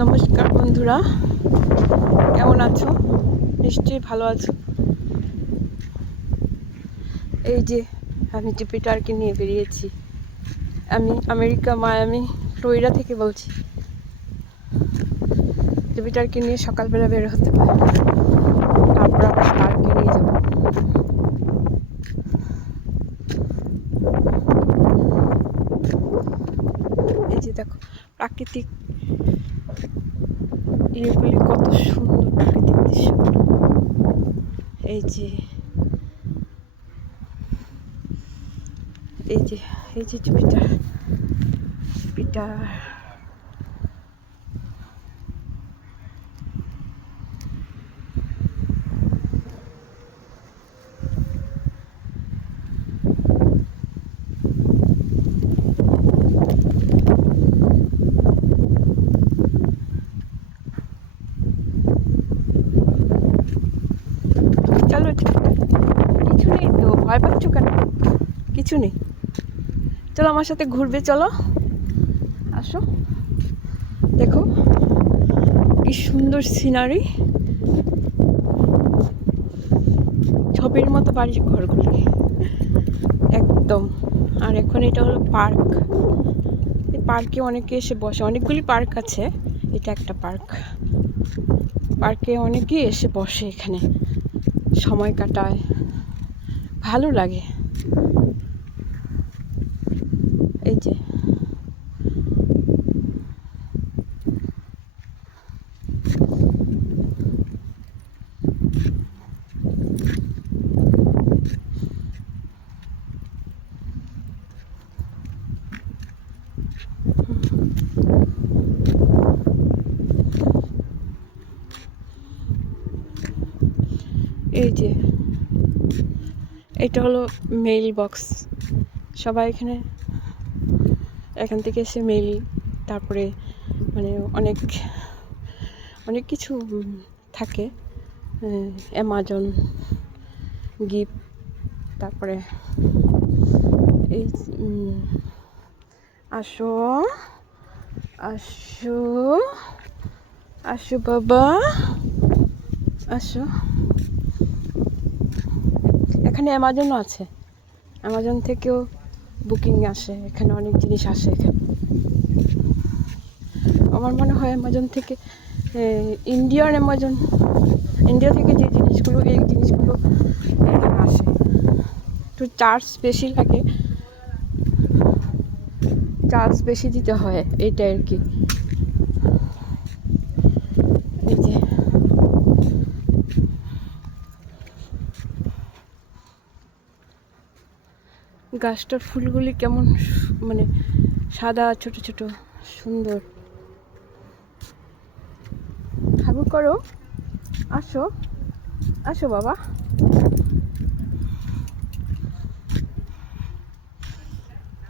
নমস্কার বন্ধুরা, কেমন আছো? নিশ্চয়ই ভালো আছো। এই যে আমি জুপিটারকে নিয়ে বেরিয়েছি। আমি আমেরিকা মায়ামি ফ্লোরিডা থেকে বলছি। জুপিটারকে নিয়ে সকালবেলা বের হতে পারে, তারপর আবার স্টারকে নিয়ে যাবো। এই যে দেখো প্রাকৃতিক ইয়েগুলি কত সুন্দর, প্রাকৃতিক দৃশ্য। এই যে এই যে এই যে জুপিটার জুপিটার চলো, কিছু নেই তো, ভয় পাচ্ছ কেন? কিছু নেই, চলো আমার সাথে ঘুরবে, চলো আসো। দেখো কি সুন্দর সিনারি, ছবির মতো বাড়ি ঘরগুলি একদম। আর এখন এটা হলো পার্ক। এই পার্কে অনেকে এসে বসে, অনেকগুলি পার্ক আছে, এটা একটা পার্ক। পার্কে অনেকেই এসে বসে, এখানে সময় কাটায়, ভালো লাগে। এই যে এই যে এটা হলো মেইল বক্স। সবাই এখান থেকে এসে মেইল, তারপরে মানে অনেক অনেক কিছু থাকে, অ্যামাজন গিফট, তারপরে এই আসো আসো আসো বাবা, আসো। এখানে অ্যামাজনও আছে, অ্যামাজন থেকেও বুকিং আসে, এখানে অনেক জিনিস আসে। এখানে আমার মনে হয় অ্যামাজন থেকে, ইন্ডিয়ার অ্যামাজন, ইন্ডিয়া থেকে যে জিনিসগুলো, এই জিনিসগুলো এখানে আসে। একটু চার্জ বেশি লাগে, চার্জ বেশি দিতে হয়, এইটাই আর কি। এই যে গাছটার ফুলগুলি কেমন মানে সাদা, ছোট ছোট, সুন্দর। হাগু করো, আসো আসো বাবা।